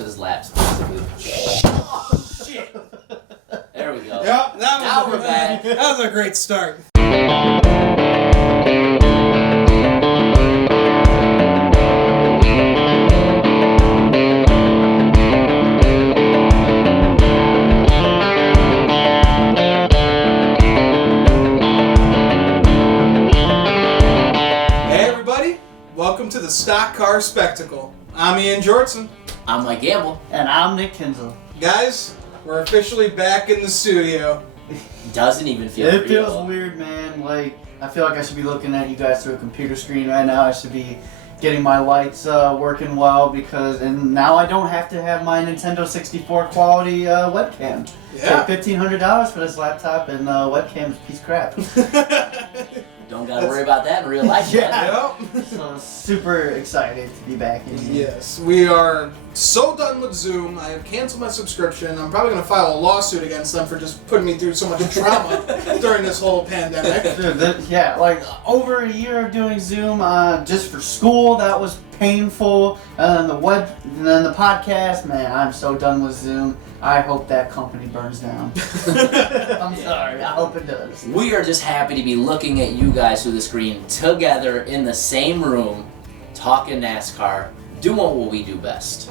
to his laps, basically. Oh, shit. There we go. Yep, Now we're back. That was a great start. Welcome to the Stock Car Spectacle. I'm Ian Jortson. I'm Mike Gamble. And I'm Nick Kinzel. Guys, we're officially back in the studio. Doesn't even feel It real. feels weird, man. Like, I feel like I should be looking at you guys through a computer screen right now. I should be getting my lights working well and now I don't have to have my Nintendo 64 quality webcam. Yeah. Paid $1,500 for this laptop and webcam's a piece of crap. Don't gotta worry about that in real life. Yeah. Yep. So super excited to be back in here. Yes, we are so done with Zoom. I have canceled my subscription. I'm probably going to file a lawsuit against them for just putting me through so much trauma during this whole pandemic. Dude, yeah, like over a year of doing Zoom just for school, that was painful. And then the podcast, man, I'm so done with Zoom. I hope that company burns down. I'm sorry, I hope it does. We are just happy to be looking at you guys through the screen together in the same room, talking NASCAR, doing what we do best.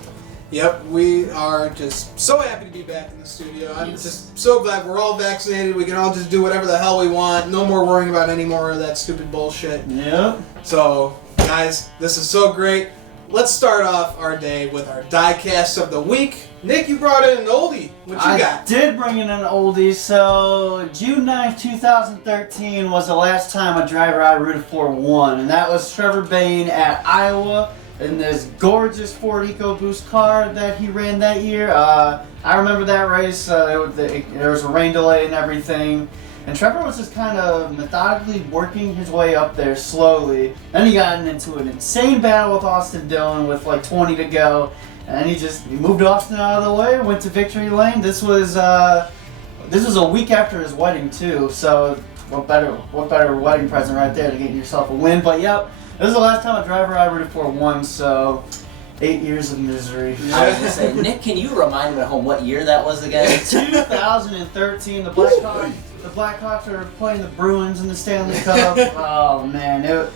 Yep, we are just so happy to be back in the studio. I'm Yes. just so glad we're all vaccinated. We can all just do whatever the hell we want. No more worrying about any more of that stupid bullshit. Yep. So, guys, this is so great. Let's start off our day with our Diecast of the week. Nick, you brought in an oldie. What you got? I did bring in an oldie. So, June 9th, 2013 was the last time a driver I rooted for won. And that was Trevor Bayne at Iowa in this gorgeous Ford EcoBoost car that he ran that year. I remember that race. There was a rain delay and everything. And Trevor was just kind of methodically working his way up there slowly. Then he got into an insane battle with Austin Dillon with like 20 to go. And he moved Austin out of the way, went to victory lane. This was a week after his wedding too. So what better wedding present right there to get yourself a win. But yep, this is the last time a driver I rooted for won. So 8 years of misery. I was gonna say, Nick, can you remind me at home what year that was again? 2013, the Blackhawks are playing the Bruins in the Stanley Cup. Oh man,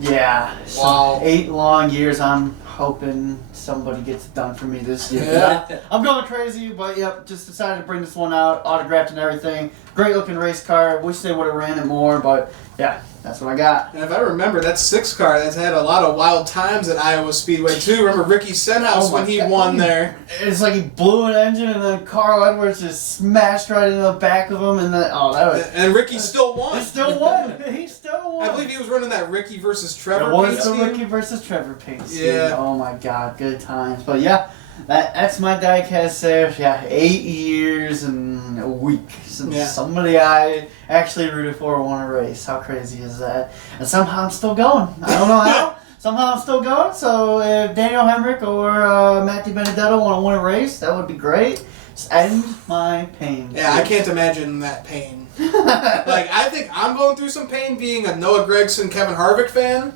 yeah. So Wow. 8 long years. I'm hoping somebody gets it done for me this year. Yeah. I'm going crazy, but yep, just decided to bring this one out, autographed and everything. Great looking race car. Wish they would have ran it more, but yeah, that's what I got. And if I remember, that 6 car that's had a lot of wild times at Iowa Speedway too. Remember Ricky Stenhouse when he won there? It's like he blew an engine and then Carl Edwards just smashed right into the back of him and then that was. And Ricky still won. He still won. He still won. I believe he was running that Ricky versus Trevor It was paint the scheme. Ricky versus Trevor paint scheme. Yeah. Oh my God, good times. But yeah, that's my diecast there. Yeah, 8 years and a week since somebody I actually rooted for won a race. How crazy is that? And somehow I'm still going. I don't know how. Somehow I'm still going. So if Daniel Hemrick or Matt DiBenedetto want to win a race, that would be great. Just end my pain. Yeah, I can't imagine that pain. Like, I think I'm going through some pain being a Noah Gragson, Kevin Harvick fan.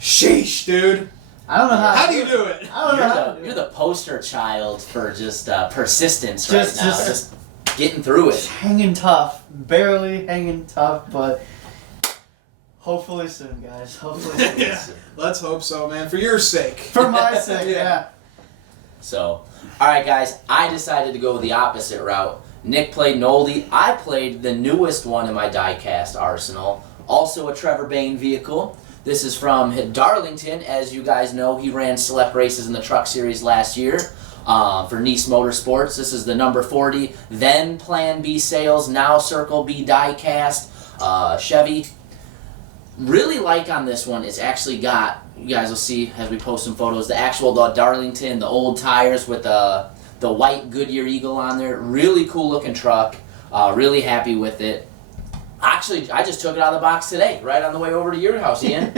Sheesh, dude. I don't know how. How do you do it? I don't know how. You're the poster child for just persistence Just- right now. Just getting through Just it. hanging tough. Barely hanging tough, but hopefully soon, guys. Hopefully soon. Yeah. Let's hope so, man. For your sake. For my sake, yeah. So, alright guys, I decided to go the opposite route. Nick played an oldie. I played the newest one in my diecast arsenal. Also a Trevor Bayne vehicle. This is from Darlington. As you guys know, he ran select races in the Truck Series last year for Nice Motorsports. This is the number 40. Then Plan B sales, now Circle B diecast. Chevy. Really like on this one, it's actually got, you guys will see as we post some photos, the actual Darlington, the old tires with the white Goodyear Eagle on there. Really cool looking truck. Really happy with it. Actually, I just took it out of the box today, right on the way over to your house, Ian.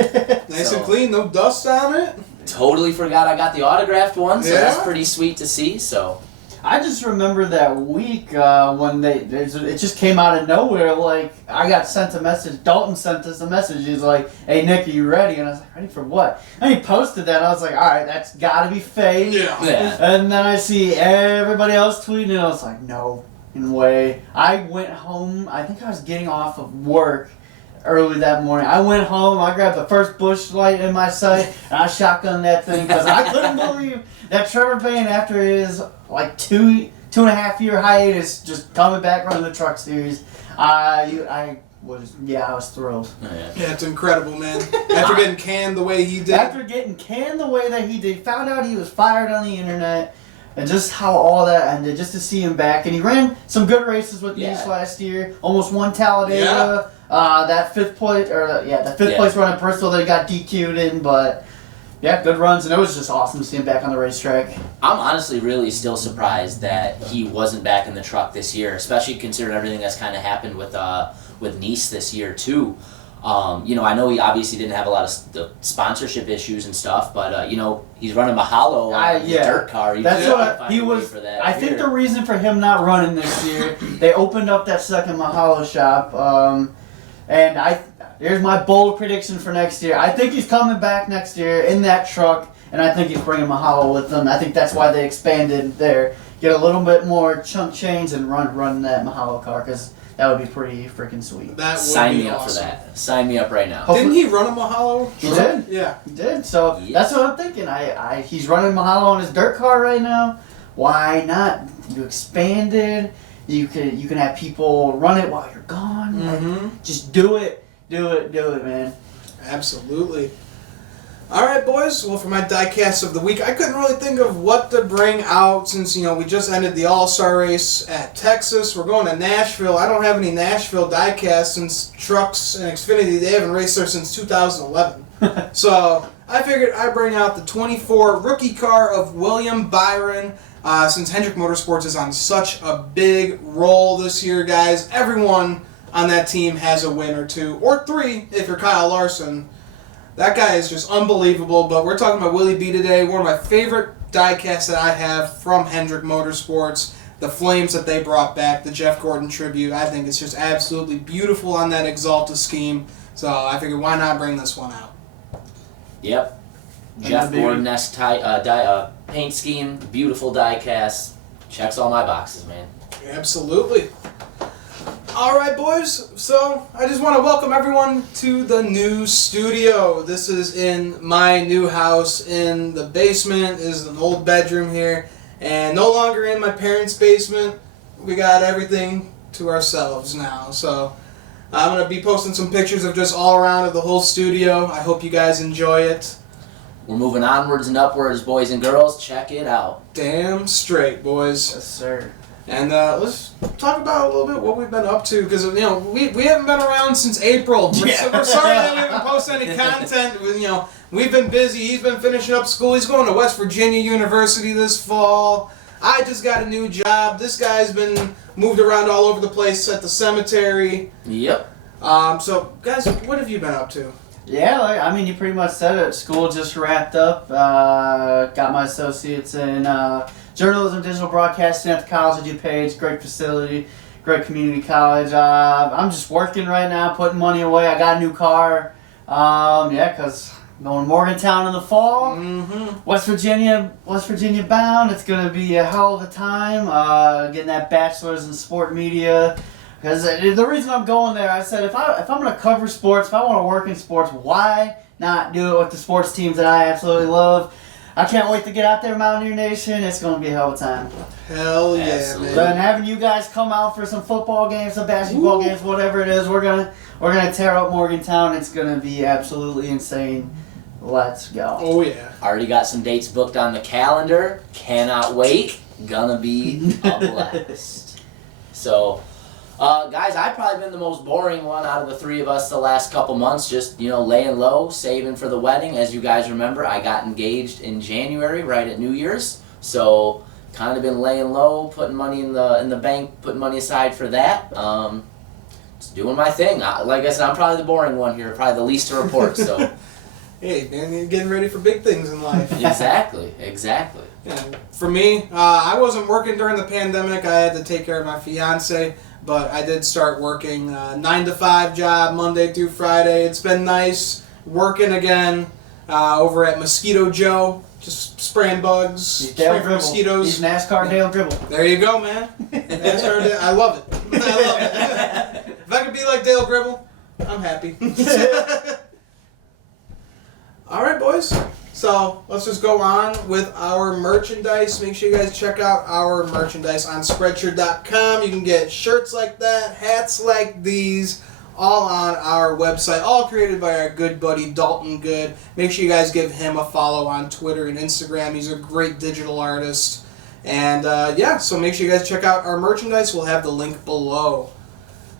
Nice and clean, no dust on it. Totally forgot I got the autographed one, so Yeah? that's pretty sweet to see. So I just remember that week when it just came out of nowhere. Like, I got sent a message. Dalton sent us a message. He's like, "Hey Nick, are you ready?" And I was like, "Ready for what?" And he posted that. And I was like, "All right, that's got to be fake." Yeah. And then I see everybody else tweeting, and I was like, "No way." I went home. I think I was getting off of work early that morning. I went home. I grabbed the first Busch light in my sight, and I shotgunned that thing because I couldn't believe that Trevor Bayne, after his like two and a half year hiatus, just coming back running the Truck Series. I was thrilled. Yeah, it's incredible, man. After getting canned the way he did. After getting canned the way that he did, found out he was fired on the internet, and just how all that ended. Just to see him back, and he ran some good races with Busch last year. Almost won Talladega. That fifth place run at Bristol that he got DQ'd in, but. Yeah, good runs, and it was just awesome to see him back on the racetrack. I'm honestly really still surprised that he wasn't back in the truck this year, especially considering everything that's kind of happened with Nice this year too. I know he obviously didn't have a lot of the sponsorship issues and stuff, but he's running Mahalo on his dirt car. That's what he was. For that I think the reason for him not running this year, they opened up that second Mahalo shop, and here's my bold prediction for next year. I think he's coming back next year in that truck, and I think he's bringing Mahalo with him. I think that's why they expanded there. Get a little bit more chunk change and run that Mahalo car, because that would be pretty freaking sweet. That would Sign be me up awesome. for that. Sign me up right now. Didn't he run a Mahalo? He did. Yeah. He did. So that's what I'm thinking. He's running Mahalo on his dirt car right now. Why not? You expanded. You can have people run it while you're gone. Mm-hmm. Just do it. Do it, man. Absolutely. All right, boys. Well, for my diecast of the week, I couldn't really think of what to bring out since, we just ended the All-Star race at Texas. We're going to Nashville. I don't have any Nashville diecast since Trucks and Xfinity, they haven't raced there since 2011. So I figured I'd bring out the 24 rookie car of William Byron. Since Hendrick Motorsports is on such a big roll this year, guys, everyone on that team has a win or two, or three if you're Kyle Larson. That guy is just unbelievable, but we're talking about Willie B today. One of my favorite diecasts that I have from Hendrick Motorsports, the flames that they brought back, the Jeff Gordon tribute. I think it's just absolutely beautiful on that Exalta scheme, so I figured why not bring this one out. Yep. Jeff Gordon paint scheme, beautiful diecast. Checks all my boxes, man. Absolutely. All right, boys. So I just want to welcome everyone to the new studio. This is in my new house. In the basement is an old bedroom here, and no longer in my parents' basement. We got everything to ourselves now. So I'm gonna be posting some pictures of just all around of the whole studio. I hope you guys enjoy it. We're moving onwards and upwards, boys and girls. Check it out. Damn straight, boys. Yes, sir. And let's talk about a little bit what we've been up to, because we haven't been around since April. We're sorry that we haven't posted any content. We've been busy. He's been finishing up school. He's going to West Virginia University this fall. I just got a new job. This guy's been moved around all over the place at the cemetery. Yep. So guys, what have you been up to? Yeah, you pretty much said it. School just wrapped up. Got my associates in journalism, digital broadcasting at the College of DuPage. Great facility, great community college. I'm just working right now, putting money away. I got a new car. Because going to Morgantown in the fall. Mm-hmm. West Virginia bound. It's going to be a hell of a time. Getting that bachelor's in sport media. Because the reason I'm going there, I said, if I'm going to cover sports, if I want to work in sports, why not do it with the sports teams that I absolutely love? I can't wait to get out there, Mountaineer Nation. It's going to be a hell of a time. Hell yeah, Absolutely. man. And having you guys come out for some football games, some basketball games, whatever it is, we're gonna tear up Morgantown. It's gonna be absolutely insane. Let's go. Oh yeah. Already got some dates booked on the calendar. Cannot wait. Gonna be a blast. So, guys, I've probably been the most boring one out of the three of us the last couple months. Just, laying low, saving for the wedding. As you guys remember, I got engaged in January, right at New Year's. So, kind of been laying low, putting money in the bank, putting money aside for that. Just doing my thing. Like I said, I'm probably the boring one here, probably the least to report. So, Hey, man, you're getting ready for big things in life. exactly. And for me, I wasn't working during the pandemic. I had to take care of my fiance, but I did start working 9 to 5 job Monday through Friday. It's been nice working again over at Mosquito Joe, just spraying bugs, He's Dale spraying for Gribble. mosquitoes. He's NASCAR Dale Gribble. There you go, man. NASCR Dale. I love it. I love it. If I could be like Dale Gribble, I'm happy. All right, boys. So let's just go on with our merchandise. Make sure you guys check out our merchandise on Spreadshirt.com. You can get shirts like that, hats like these, all on our website, all created by our good buddy Dalton Good. Make sure you guys give him a follow on Twitter and Instagram. He's a great digital artist. And so make sure you guys check out our merchandise. We'll have the link below.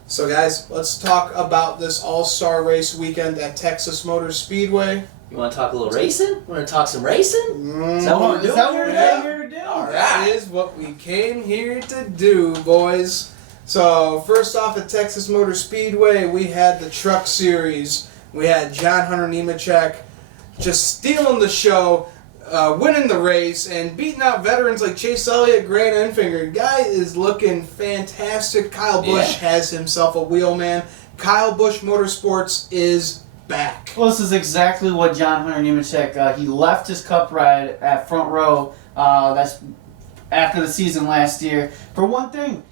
So guys, let's talk about this all-star race weekend at Texas Motor Speedway. You want to talk a little racing? You want to talk some racing? Mm, Is that what we're doing? Is that what we're Yeah. here to do? All That right. is what we came here to do, boys. So first off at Texas Motor Speedway, we had the Truck Series. We had John Hunter Nemechek just stealing the show, winning the race, and beating out veterans like Chase Elliott, Grant Enfinger. Guy is looking fantastic. Kyle Busch has himself a wheelman. Kyle Busch Motorsports is back. Well, this is exactly what John Hunter Nemechek, he left his cup ride at front row, that's after the season last year. For one thing,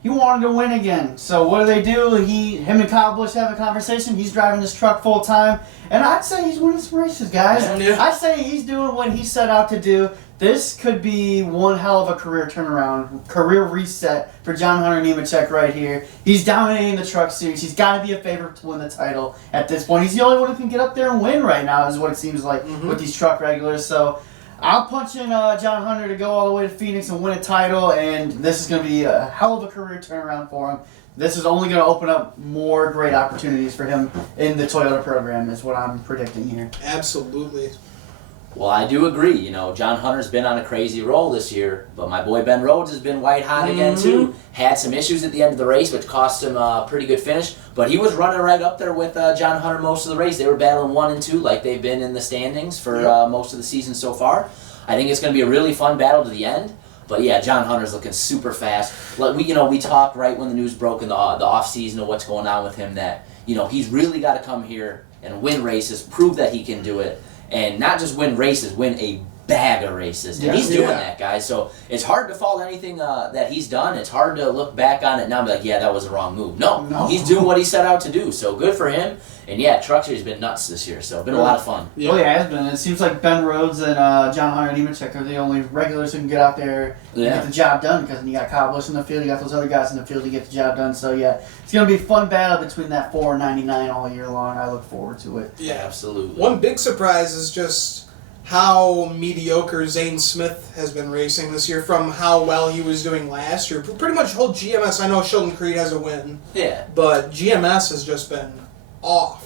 he wanted to win again. So what do? Him and Kyle Busch have a conversation. He's driving this truck full time. And I'd say he's winning some races, guys. Yeah. I'd say he's doing what he set out to do. This could be one hell of a career turnaround, career reset for John Hunter Nemechek right here. He's dominating the Truck Series. He's got to be a favorite to win the title at this point. He's the only one who can get up there and win right now, is what it seems like with these truck regulars. So I'll punch in John Hunter to go all the way to Phoenix and win a title, and this is going to be a hell of a career turnaround for him. This is only going to open up more great opportunities for him in the Toyota program, is what I'm predicting here. Absolutely. Well, I do agree. You know, John Hunter's been on a crazy roll this year, but my boy Ben Rhodes has been white hot again too. Had some issues at the end of the race, which cost him a pretty good finish, but he was running right up there with John Hunter most of the race. They were battling 1 and 2 like they've been in the standings for most of the season so far. I think it's going to be a really fun battle to the end. But yeah, John Hunter's looking super fast. Like we talked right when the news broke in the off season of what's going on with him, that he's really got to come here and win races, prove that he can do it. And not just win races, win a bag of races. And he's doing that, guys. So it's hard to fault anything that he's done. It's hard to look back on it now and be like, yeah, that was the wrong move. No, he's doing what he set out to do. So good for him. And yeah, Truck Series has been nuts this year. So it's been a lot of fun. Yeah. Well, it has been. It seems like Ben Rhodes and John Hunter Nemechek are the only regulars who can get out there and get the job done, because you got Kyle Busch in the field, you got those other guys in the field to get the job done. So yeah, it's going to be a fun battle between that 4 and 99 all year long. I look forward to it. Yeah, absolutely. One big surprise is just how mediocre Zane Smith has been racing this year from how well he was doing last year. Pretty much whole GMS, I know Sheldon Creed has a win, but GMS has just been off.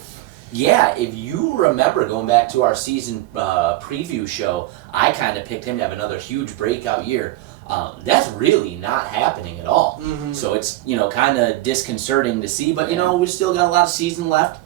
Yeah, if you remember going back to our season preview show, I kind of picked him to have another huge breakout year. That's really not happening at all. So it's kind of disconcerting to see, but we've still got a lot of season left.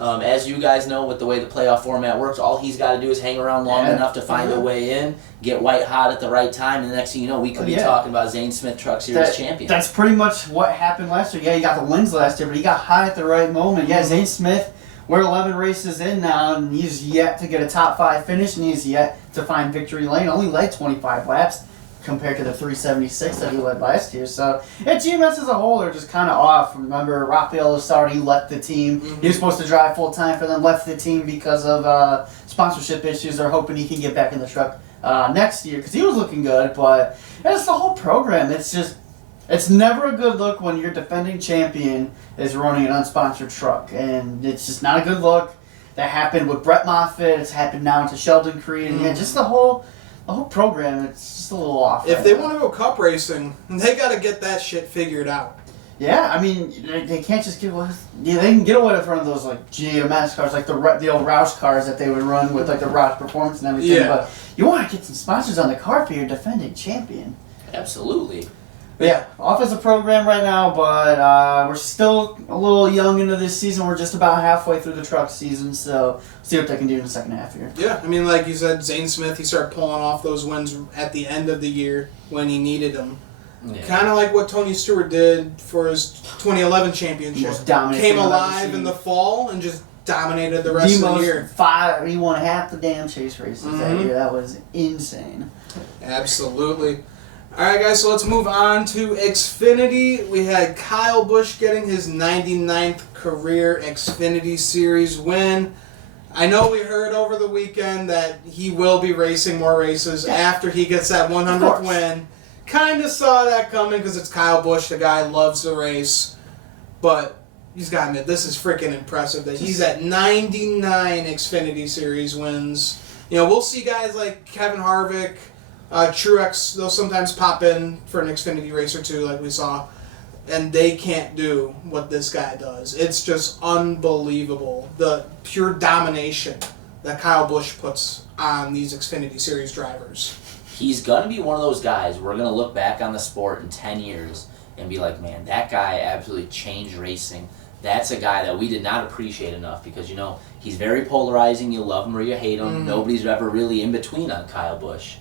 As you guys know, with the way the playoff format works, all he's got to do is hang around long enough to find a way in, get white hot at the right time, and the next thing you know, we could be talking about Zane Smith Truck Series champion. That's pretty much what happened last year. Yeah, he got the wins last year, but he got hot at the right moment. Yeah, Zane Smith, we're 11 races in now, and he's yet to get a top 5 finish, and he's yet to find victory lane. Only led 25 laps compared to the 376 that he led last year. So, GMS as a whole are just kind of off. Remember, Rafael Losardi left the team. He was supposed to drive full-time for them, left the team because of sponsorship issues. They're hoping he can get back in the truck next year, because he was looking good, but it's the whole program. It's never a good look when your defending champion is running an unsponsored truck, and it's just not a good look. That happened with Brett Moffitt. It's happened now to Sheldon Creed, and just the whole program, it's just a little off. If they want to go cup racing, they got to get that shit figured out. Yeah, I mean, they can't just get away. Yeah, they can get away with running those like GMS cars, like the old Roush cars that they would run with like the Roush Performance and everything. Yeah. But you want to get some sponsors on the car for your defending champion. Absolutely. But yeah, offensive program right now, but we're still a little young into this season. We're just about halfway through the truck season, so see what they can do in the second half here. Yeah, I mean, like you said, Zane Smith, he started pulling off those wins at the end of the year when he needed them. Yeah. Kind of like what Tony Stewart did for his 2011 championship. Came alive in the fall and just dominated the rest of the year. He won half the damn chase races that year. That was insane. Absolutely. All right, guys, so let's move on to Xfinity. We had Kyle Busch getting his 99th career Xfinity Series win. I know we heard over the weekend that he will be racing more races after he gets that 100th win. Kind of saw that coming because it's Kyle Busch. The guy loves to race. But he's got to admit, this is freaking impressive that he's at 99 Xfinity Series wins. You know, we'll see guys like Kevin Harvick, Truex, they'll sometimes pop in for an Xfinity race or two like we saw, and they can't do what this guy does. It's just unbelievable, the pure domination that Kyle Busch puts on these Xfinity Series drivers. He's going to be one of those guys we're going to look back on the sport in 10 years and be like, man, that guy absolutely changed racing. That's a guy that we did not appreciate enough because, you know, he's very polarizing. You love him or you hate him. Nobody's ever really in between on Kyle Busch.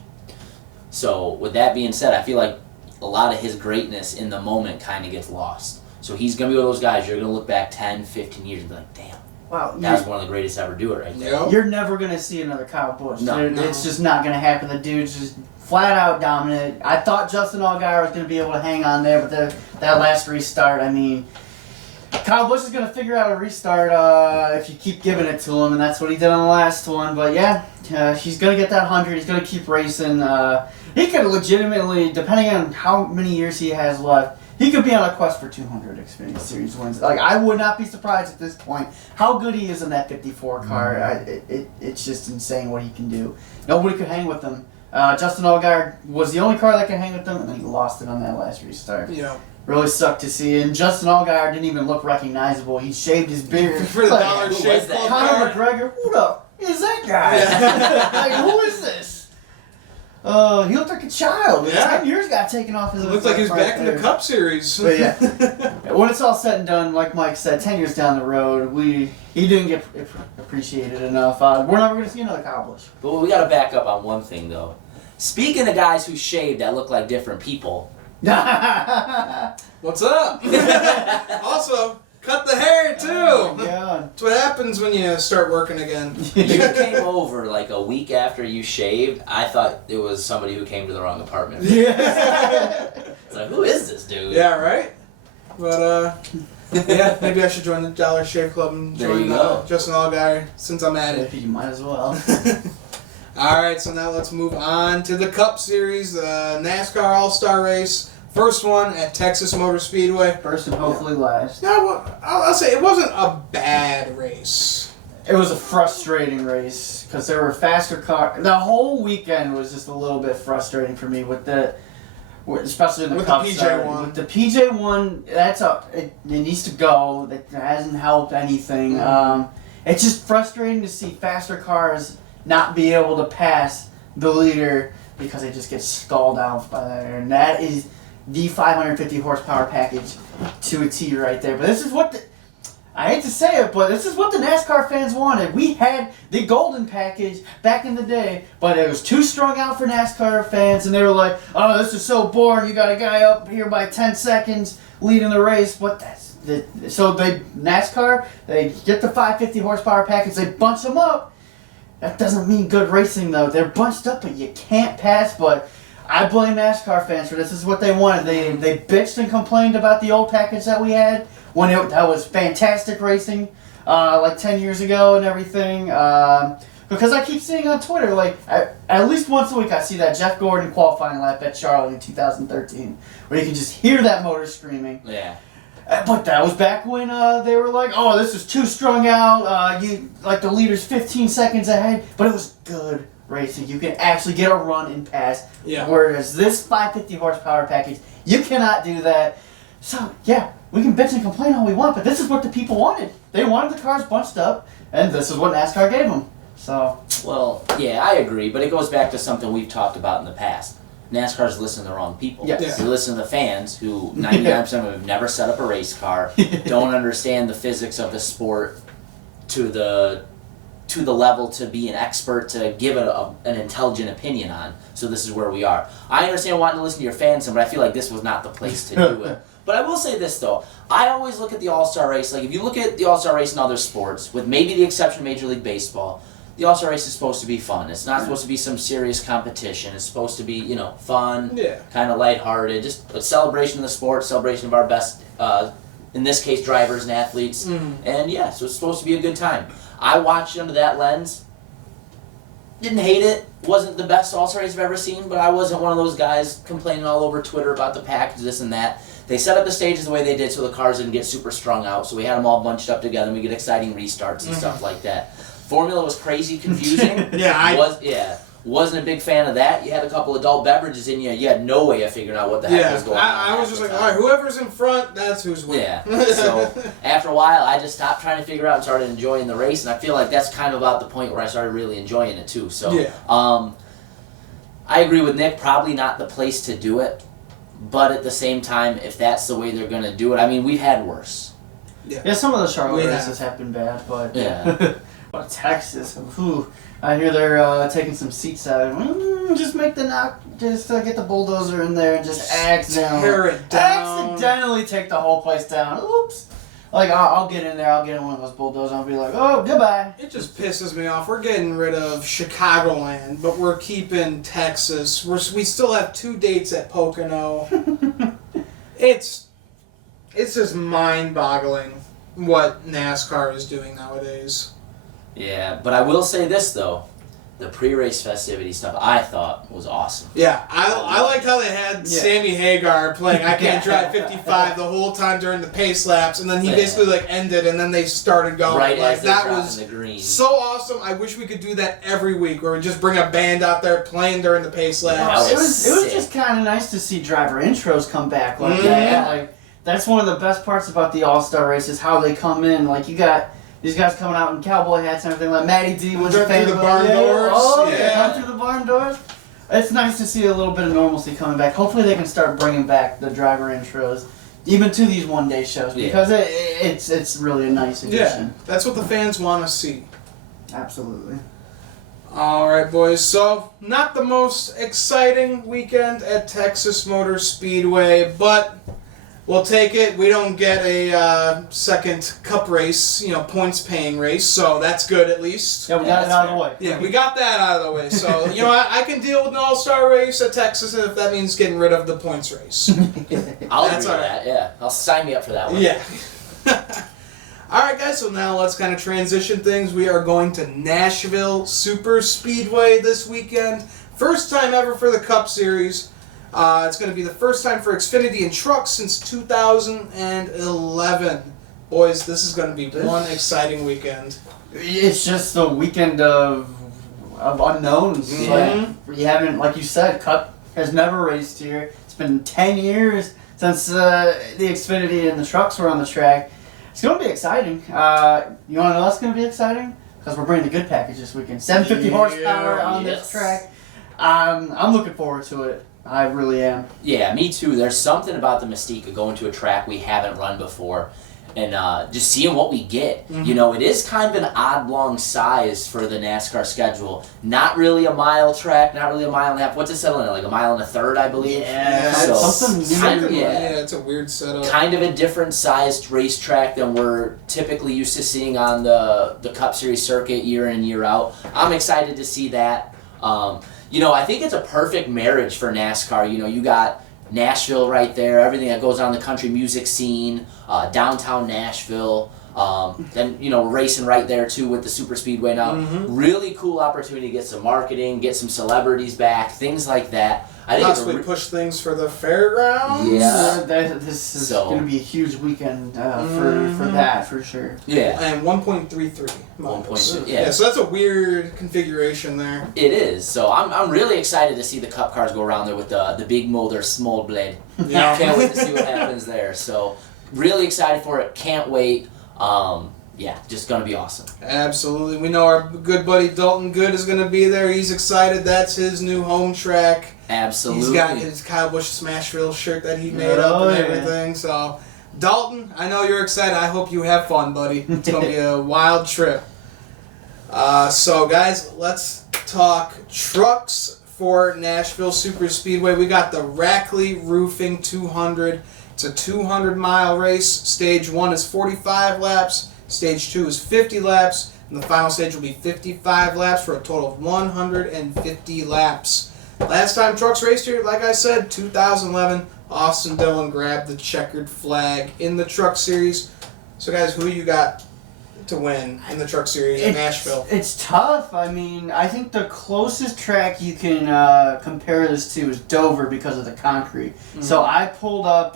So with that being said, I feel like a lot of his greatness in the moment kind of gets lost. So he's going to be one of those guys you're going to look back 10, 15 years and be like, damn, wow, that was one of the greatest to ever do it right there. Yep. You're never going to see another Kyle Busch. No. It's just not going to happen. The dude's just flat out dominant. I thought Justin Allgaier was going to be able to hang on there, but that last restart, I mean, Kyle Busch is going to figure out a restart if you keep giving it to him, and that's what he did on the last one. But yeah, he's going to get that 100. He's going to keep racing. He could legitimately, depending on how many years he has left, he could be on a quest for 200 Xfinity Series wins. Like, I would not be surprised at this point how good he is in that 54 car. It's just insane what he can do. Nobody could hang with him. Justin Allgaier was the only car that could hang with him, and then he lost it on that last restart. Yeah. Really sucked to see. And Justin Allgaier didn't even look recognizable. He shaved his beard. For the Dollar Shave Club. Conor McGregor, who the is that guy? Yeah. Like, who is this? He looked like a child. Yeah. 10 years got taken off his. It looks like he's back in the Cup Series. But yeah, when it's all said and done, like Mike said, 10 years down the road, he didn't get appreciated enough. We're never going to see another Kyle Busch. But we got to back up on one thing, though. Speaking of guys who shaved that look like different people. What's up? Also, cut the hair too. Oh my God. That's what happens when you start working again. You came over like a week after you shaved. I thought it was somebody who came to the wrong apartment. Yeah. It's like, who is this dude? Yeah, right? But, yeah, maybe I should join the Dollar Shave Club and join Justin Allgaier since I'm at it. You might as well. Alright, so now let's move on to the Cup Series, the NASCAR All-Star Race. First one at Texas Motor Speedway. First and hopefully last. No, I'll say it wasn't a bad race. It was a frustrating race because there were faster cars. The whole weekend was just a little bit frustrating for me especially in the Cup side. PJ1. With the PJ1, it needs to go. That hasn't helped anything. It's just frustrating to see faster cars not be able to pass the leader because they just get stalled out by that. And that is the 550 horsepower package to a T right there. But this is what I hate to say it, but this is what the NASCAR fans wanted. We had the golden package back in the day, but it was too strung out for NASCAR fans, and they were like, oh, this is so boring. You got a guy up here by 10 seconds leading the race. But NASCAR, they get the 550 horsepower package, they bunch them up. That doesn't mean good racing, though. They're bunched up, but you can't pass. But I blame NASCAR fans for this. This is what they wanted. They bitched and complained about the old package that we had when that was fantastic racing, like 10 years ago and everything. Because I keep seeing on Twitter, like at least once a week, I see that Jeff Gordon qualifying lap at Charlotte in 2013, where you can just hear that motor screaming. Yeah. But that was back when they were like, oh, this is too strung out. The leader's 15 seconds ahead. But it was good racing. You can actually get a run and pass. Yeah. Whereas this 550 horsepower package, you cannot do that. So, yeah, we can bitch and complain all we want, but this is what the people wanted. They wanted the cars bunched up, and this is what NASCAR gave them. So. Well, yeah, I agree, but it goes back to something we've talked about in the past. NASCAR's listening to the wrong people. Yes. Yeah. You're listening to the fans who 99% of them have never set up a race car, don't understand the physics of the sport to the level to be an expert to give an intelligent opinion on. So this is where we are. I understand wanting to listen to your fans, but I feel like this was not the place to do it. But I will say this though, I always look at the All-Star race, like if you look at the All-Star race in other sports, with maybe the exception of Major League Baseball, the All-Star race is supposed to be fun. It's not supposed to be some serious competition. It's supposed to be, fun, kind of lighthearted, just a celebration of the sport, celebration of our best, in this case, drivers and athletes. And yeah, so it's supposed to be a good time. I watched it under that lens. Didn't hate it. Wasn't the best All-Star race I've ever seen, but I wasn't one of those guys complaining all over Twitter about the package, this and that. They set up the stages the way they did so the cars didn't get super strung out, so we had them all bunched up together and we get exciting restarts and stuff like that. Formula was crazy confusing. Wasn't a big fan of that. You had a couple adult beverages in you. You had no way of figuring out what the heck was going on. I was just like, all right, whoever's in front, that's who's winning. Yeah. So after a while, I just stopped trying to figure out and started enjoying the race, and I feel like that's kind of about the point where I started really enjoying it too. So I agree with Nick. Probably not the place to do it, but at the same time, if that's the way they're going to do it, I mean, we've had worse. Yeah, some of the Charlotte races have been bad, but but Texas, whew, I hear they're taking some seats out. Just make the get the bulldozer in there and just accidentally take the whole place down. Oops. Like, I'll get in there, I'll get in one of those bulldozers, and I'll be like, oh, goodbye. It just pisses me off. We're getting rid of Chicagoland, but we're keeping Texas. We still have 2 dates at Pocono. It's just mind-boggling what NASCAR is doing nowadays. Yeah, but I will say this, though. The pre-race festivity stuff I thought was awesome. Yeah, I liked how they had Sammy Hagar playing I Can't Drive 55 the whole time during the pace laps, and then he basically ended, and then they started going. Right as that was the green. So awesome. I wish we could do that every week, where we just bring a band out there playing during the pace laps. It was just kind of nice to see driver intros come back like that. Like, that's one of the best parts about the All-Star races, how they come in. Like, you got these guys coming out in cowboy hats and everything. Like Matty D was a fan through the barn doors. Come through the barn doors. It's nice to see a little bit of normalcy coming back. Hopefully they can start bringing back the driver intros, even to these one-day shows, because it's really a nice addition. Yeah, that's what the fans want to see. Absolutely. All right, boys. So, not the most exciting weekend at Texas Motor Speedway, but we'll take it. We don't get a second cup race, points-paying race, so that's good at least. Yeah, we got it out of the way. Yeah, we got that out of the way. So, I can deal with an all-star race at Texas if that means getting rid of the points race. I'll agree with that, yeah. I'll sign me up for that one. Yeah. All right, guys, so now let's kind of transition things. We are going to Nashville Superspeedway this weekend. First time ever for the Cup Series. It's going to be the first time for Xfinity and trucks since 2011. Boys, this is going to be one exciting weekend. It's just a weekend of unknowns. Like, you haven't, like you said, Cup has never raced here. It's been 10 years since the Xfinity and the trucks were on the track. It's going to be exciting. You want to know what's going to be exciting? Because we're bringing the good package this weekend. 750 horsepower on this track. I'm looking forward to it. I really am. Yeah, me too. There's something about the mystique of going to a track we haven't run before and just seeing what we get. It is kind of an oblong size for the NASCAR schedule. Not really a mile track, not really a mile and a half. What's it settle in? Like a mile and a third, I believe? Yeah, so something it's a weird setup. Kind of a different sized racetrack than we're typically used to seeing on the Cup Series circuit year in, year out. I'm excited to see that. I think it's a perfect marriage for NASCAR. You got Nashville right there, everything that goes on in the country music scene, downtown Nashville, then, racing right there too with the Superspeedway now. Really cool opportunity to get some marketing, get some celebrities back, things like that. I think possibly push things for the fairgrounds. Yeah. This is going to be a huge weekend for that, for sure. Yeah. And 1.33 miles. Yeah, so that's a weird configuration there. It is. So I'm really excited to see the Cup cars go around there with the big Mulder small blade. Yeah. Can't wait to see what happens there. So really excited for it. Can't wait. yeah, just going to be awesome. Absolutely. We know our good buddy Dalton Good is going to be there. He's excited. That's his new home track. Absolutely. He's got his Kyle Busch Smashville shirt that he made up and everything. So, Dalton, I know you're excited. I hope you have fun, buddy. It's going to be a wild trip. So, guys, let's talk trucks for Nashville Superspeedway. We got the Rackley Roofing 200. It's a 200-mile race. Stage 1 is 45 laps. Stage 2 is 50 laps. And the final stage will be 55 laps for a total of 150 laps. Last time trucks raced here, like I said, 2011, Austin Dillon grabbed the checkered flag in the Truck Series. So, guys, who you got to win in the Truck Series in Nashville? It's tough. I mean, I think the closest track you can compare this to is Dover because of the concrete. Mm-hmm. So I pulled up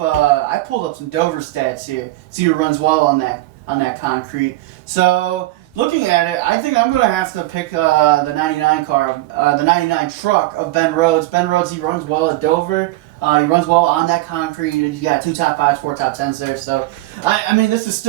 some Dover stats here. See who runs well on that concrete. So looking at it, I think I'm gonna have to pick the 99 car, the 99 truck of Ben Rhodes. Ben Rhodes, he runs well at Dover. He runs well on that concrete. He's got 2 top 5s, 4 top 10s there. So, I mean, this is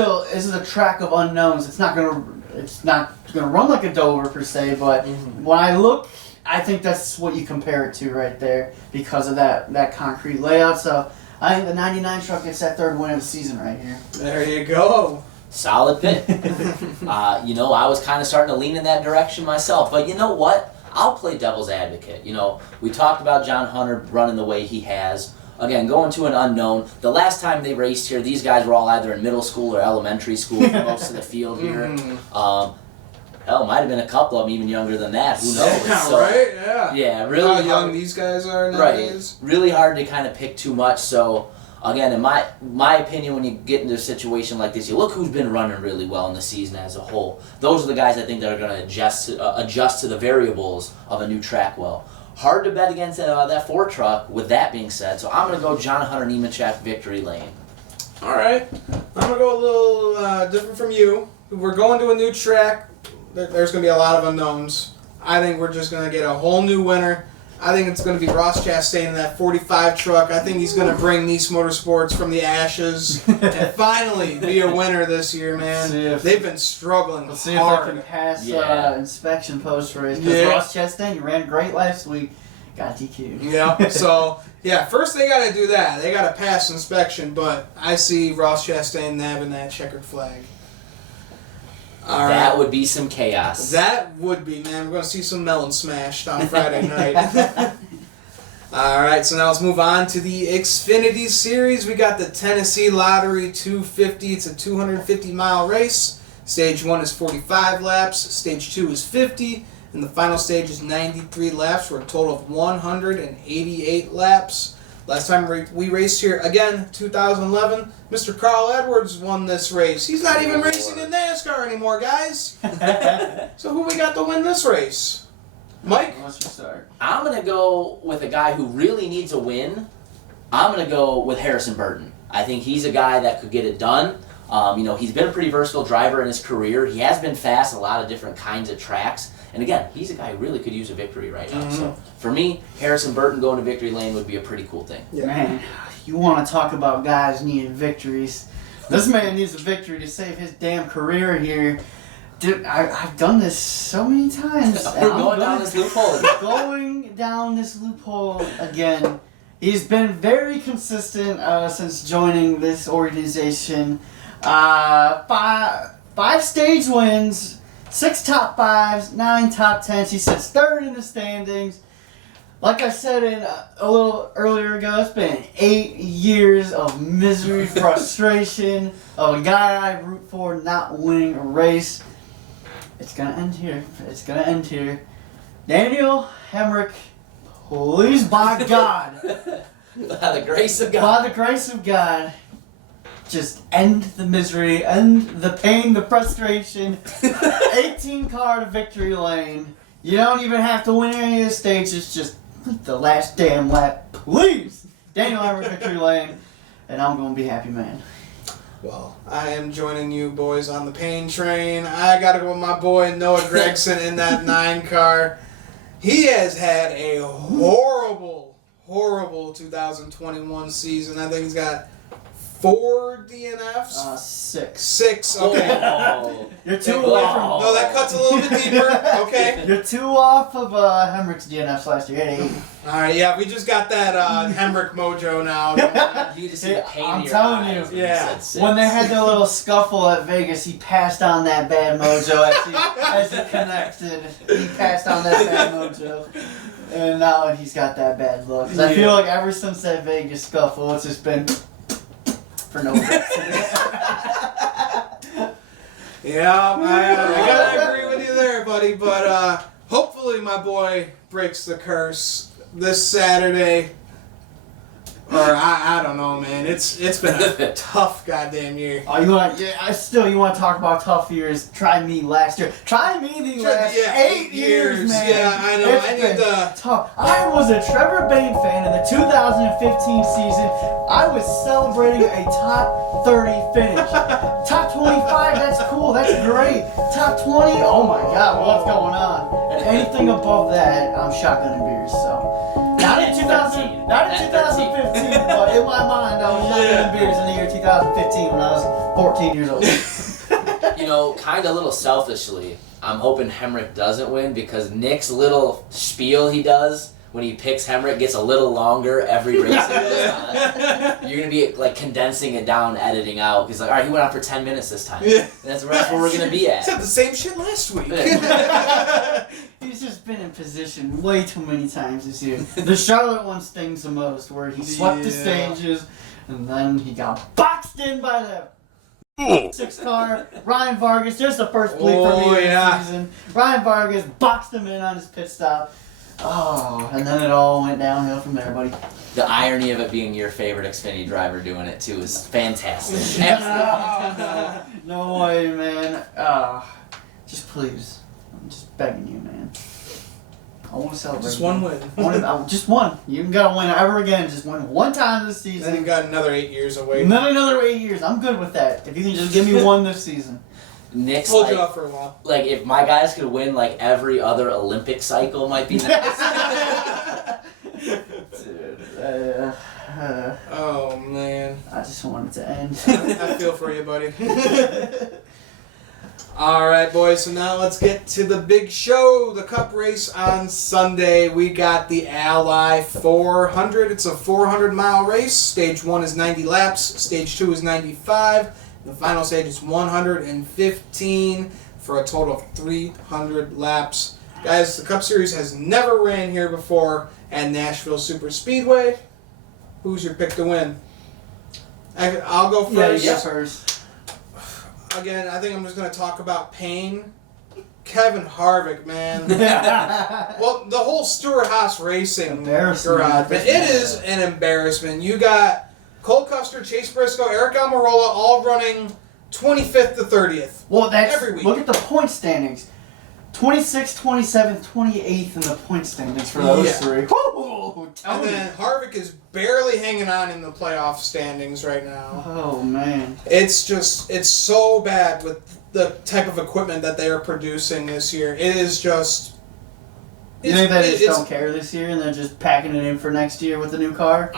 a track of unknowns. It's not gonna run like a Dover per se, but when I look, I think that's what you compare it to right there because of that concrete layout. So, I think the 99 truck gets that 3rd win of the season right here. There you go. Solid pick. I was kind of starting to lean in that direction myself, but you know what? I'll play devil's advocate. We talked about John Hunter running the way he has. Again, going to an unknown. The last time they raced here, these guys were all either in middle school or elementary school for most of the field here. Might have been a couple of them even younger than that. Who knows? Yeah, so, right? Yeah. Yeah, really how hard. young these guys are nowadays. Right. Really hard to kind of pick too much. So, again, in my opinion, when you get into a situation like this, you look who's been running really well in the season as a whole. Those are the guys I think that are going to adjust to the variables of a new track well. Hard to bet against that Ford truck, with that being said. So I'm going to go John Hunter Nemechek victory lane. All right. I'm going to go a little different from you. We're going to a new track. There's going to be a lot of unknowns. I think we're just going to get a whole new winner. I think it's going to be Ross Chastain in that 45 truck. I think he's going to bring Nice Motorsports from the ashes and finally be a winner this year, man. They've been struggling Let's see hard. if they can pass inspection post-race. Because Ross Chastain, you ran great last week. Got DQ'd. Yeah, so, first they got to do that. They got to pass inspection, but I see Ross Chastain nabbing that checkered flag. All that right. would be some chaos. That would be, man. We're going to see some melon smashed on Friday night. All right, so now let's move on to the Xfinity Series. We got the Tennessee Lottery 250. It's a 250-mile race. Stage 1 is 45 laps. Stage 2 is 50. And the final stage is 93 laps for a total of 188 laps. Last time we raced here, again, 2011, Mr. Carl Edwards won this race. He's not even racing in NASCAR anymore, guys. So who we got to win this race? Mike? Let's just start. I'm going to go with a guy who really needs a win. I'm going to go with Harrison Burton. I think he's a guy that could get it done. He's been a pretty versatile driver in his career. He has been fast a lot of different kinds of tracks. And again, he's a guy who really could use a victory right now. So for me, Harrison Burton going to victory lane would be a pretty cool thing. Yeah. Man, you want to talk about guys needing victories. This man needs a victory to save his damn career here. Dude, I've done this so many times. We're going down this loophole again. Going down this loophole again. He's been very consistent since joining this organization. 5 stage wins, 6 top 5s, 9 top 10s. He sits 3rd in the standings. Like I said a little earlier ago, it's been 8 years of misery, frustration, of a guy I root for not winning a race. It's going to end here. Daniel Hemrick, please, by God. By the grace of God. By the grace of God. Just end the misery, end the pain, the frustration. 18 car to victory lane. You don't even have to win any of the stages, just the last damn lap, please. Daniel Hemrick victory lane, and I'm going to be happy, man. Well, I am joining you boys on the pain train. I got to go with my boy Noah Gregson in that 9 car. He has had a horrible 2021 season. I think he's got 4 DNFs? 6. 6. Okay. Oh. You're 2 away from. No, that cuts a little bit deeper. Okay. You're 2 off of Hemrick's DNFs last year. 8. All right. Yeah, we just got that Hemrick mojo now. You just see the pain I'm in your telling eyes you. when you Yeah. said 6. When they had their little scuffle at Vegas, he passed on that bad mojo as he connected. He passed on that bad mojo. And now he's got that bad look. 'Cause I feel like ever since that Vegas scuffle, it's just been for no reason. Yeah, I gotta agree with you there, buddy. But hopefully my boy breaks the curse this Saturday. Or I don't know, man. It's been a tough goddamn year. Oh, you want? Yeah, you want to talk about tough years? Try me last year. Try me the last 8 years, man. Yeah, I know. It's I need been to. tough. I was a Trevor Bain fan in the 2015 season. I was celebrating a top 30 finish. Top 25, that's cool. That's great. Top 20, oh my God, what's going on? And anything above that, I'm shotgunning beers. So. Not in 2015, but in my mind, I was shotgunning beers in the year 2015 when I was 14 years old. You know, kind of a little selfishly, I'm hoping Hemrick doesn't win because Nick's little spiel he does when he picks Hemrick gets a little longer every race he goes on. You're going to be like condensing it down, editing out. He's like, all right, he went on for 10 minutes this time. Yeah. And that's where we're going to be at. Said the same shit last week. He's just been in position way too many times this year. The Charlotte one stings the most, where he swept the stages, and then he got boxed in by the 6 car. Ryan Vargas, just the first bleep for me this season. Ryan Vargas boxed him in on his pit stop. Oh, and then it all went downhill from there, buddy. The irony of it being your favorite Xfinity driver doing it too is fantastic. No way, man. Just please. I'm just begging you, man. I want to celebrate. Just one win. Just one. You can gotta win ever again. Just win one time this season. Then you got another 8 years away. Another 8 years. I'm good with that. If you can just give me one this season. Nick's Hold you up for a while. like if my guys could win like every other Olympic cycle might be nice. Dude, Oh man. I just want it to end. I feel for you, buddy. All right, boys. So now let's get to the big show, the Cup race on Sunday. We got the Ally 400. It's a 400-mile race. Stage 1 is 90 laps. Stage 2 is 95. The final stage is 115 for a total of 300 laps. Guys, the Cup Series has never ran here before at Nashville Superspeedway. Who's your pick to win? I'll go first. Yeah, first. Again, I think I'm just going to talk about pain. Kevin Harvick, man. Well, the whole Stewart-Haas Racing garage, but it is an embarrassment. You got Cole Custer, Chase Briscoe, Eric Almirola all running 25th to 30th. Well, that's every week. Look at the point standings. 26th, 27th, 28th in the point standings for those three. Woo! And then Harvick is barely hanging on in the playoff standings right now. Oh, man. It's so bad with the type of equipment that they are producing this year. It is just... You think they just don't care this year and they're just packing it in for next year with the new car?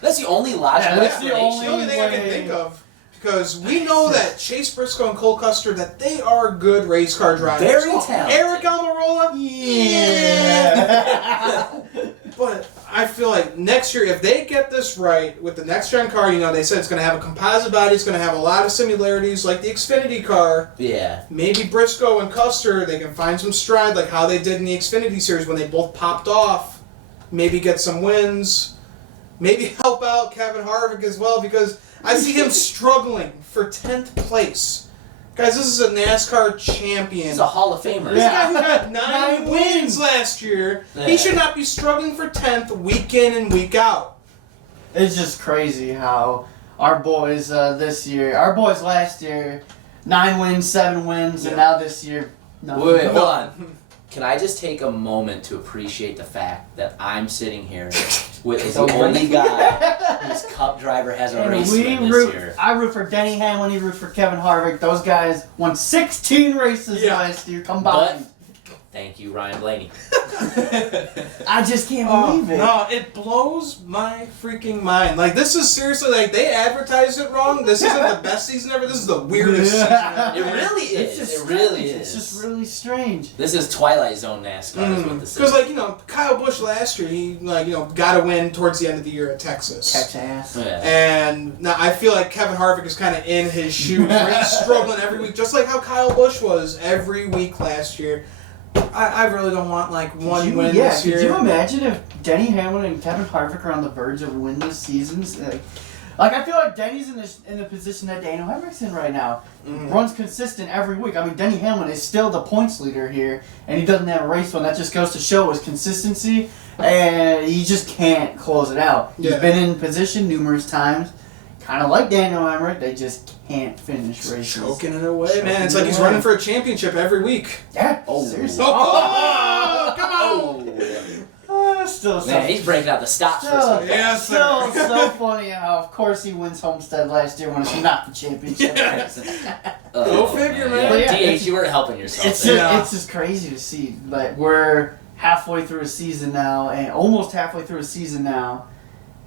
That's the only logical that's the explanation. only thing I can think of. Because we know that Chase Briscoe and Cole Custer, that they are good race car drivers. Very talented. Eric Almirola? Yeah. But I feel like next year, if they get this right with the next-gen car, they said it's going to have a composite body, it's going to have a lot of similarities like the Xfinity car. Yeah. Maybe Briscoe and Custer, they can find some stride like how they did in the Xfinity Series when they both popped off. Maybe get some wins. Maybe help out Kevin Harvick as well, because I see him struggling for 10th place. Guys, this is a NASCAR champion. He's a Hall of Famer. This guy who got 9 wins last year, he should not be struggling for 10th week in and week out. It's just crazy how our boys last year, 9 wins, 7 wins, and now this year, nothing. Wait, hold on. Can I just take a moment to appreciate the fact that I'm sitting here with the only guy whose Cup driver has a race win this year? I root for Denny Hamlin, he roots for Kevin Harvick. Those guys won 16 races last year combined. Thank you, Ryan Blaney. I just can't believe it. No, it blows my freaking mind. Like, this is seriously, like, they advertised it wrong. This isn't the best season ever. This is the weirdest season ever. It really is. It's just It really strange. is. It's just really strange. This is Twilight Zone NASCAR is what this is. Because, like, you know, Kyle Busch last year, he, like, you know, got a win towards the end of the year at Texas. Texas. Yeah. And now I feel like Kevin Harvick is kind of in his shoes. Where he's struggling every week, just like how Kyle Busch was every week last year. I really don't want, like, one win this year. Could you imagine if Denny Hamlin and Kevin Harvick are on the verge of winless seasons? Like I feel like Denny's in the position that Daniel Hemrick's in right now. Runs consistent every week. I mean, Denny Hamlin is still the points leader here, and he doesn't have a race one. That just goes to show his consistency, and he just can't close it out. He's been in position numerous times. Kind of like Daniel Hemrick, they just can't finish races. Choking it away, man. It's like he's running for a championship every week. Yeah, seriously. Oh, come on! Still so, Man, he's breaking out the stops for some. Yes, sir. still so funny how, of course, he wins Homestead last year when it's not the championship. Go figure, man. But yeah, DH, you were helping yourself. It's there. just, it's just crazy to see. Like, we're halfway through a season now, and almost halfway through a season now.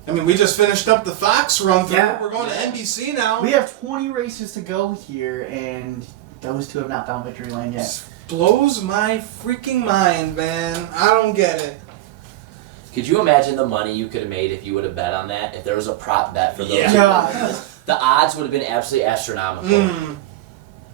I mean, we just finished up the Fox run through. Yeah. We're going to NBC now. We have 20 races to go here, and those two have not found victory lane yet. This blows my freaking mind, man. I don't get it. Could you imagine the money you could have made if you would have bet on that? If there was a prop bet for those two Yeah. races? The odds would have been absolutely astronomical.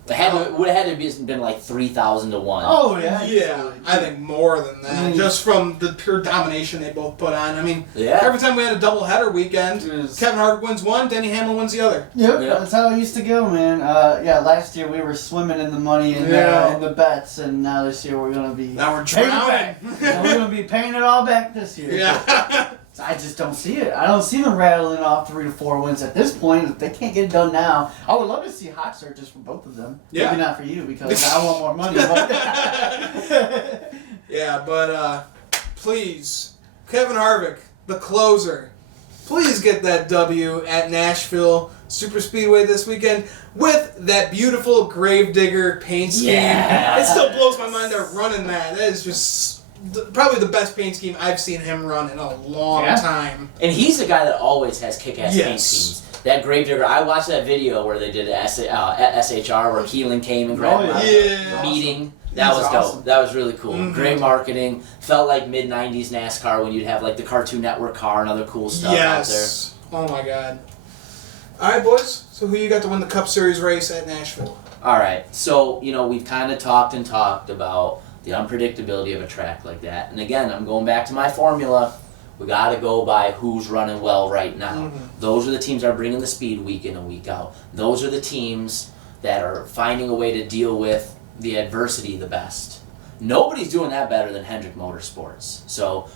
It would have had to been like 3,000 to 1. Oh, yeah. Yeah, I think more than that. Just from the pure domination they both put on. I mean, Yeah. every time we had a doubleheader weekend, Yes. Kevin Harvick wins one, Denny Hamlin wins the other. Yep, Yeah. that's how it used to go, man. Last year we were swimming in the money and in the bets, and now this year we're going to be Now we're paying it drowning. back. Now we're going to be paying it all back this year. Yeah. I just don't see it. I don't see them rattling off 3 to 4 wins at this point. If they can't get it done now, I would love to see hot searches for both of them. Yeah. Maybe not for you because I want more money. But Yeah, but please, Kevin Harvick, the closer, please get that W at Nashville Superspeedway this weekend with that beautiful Gravedigger paint scheme. Yeah. It still blows my mind they're running that. That is just probably the best paint scheme I've seen him run in a long time. And he's a guy that always has kick-ass paint schemes. That Gravedigger, I watched that video where they did at SHR where Keelan came and grabbed him out of the meeting. That was awesome. dope. That was really cool. Great marketing. Felt like mid-90s NASCAR when you'd have like the Cartoon Network car and other cool stuff out there. Oh my god. Alright, boys. So who you got to win the Cup Series race at Nashville? Alright, so, we've kind of talked about the unpredictability of a track like that. And again, I'm going back to my formula. We got to go by who's running well right now. Those are the teams that are bringing the speed week in and week out. Those are the teams that are finding a way to deal with the adversity the best. Nobody's doing that better than Hendrick Motorsports. So,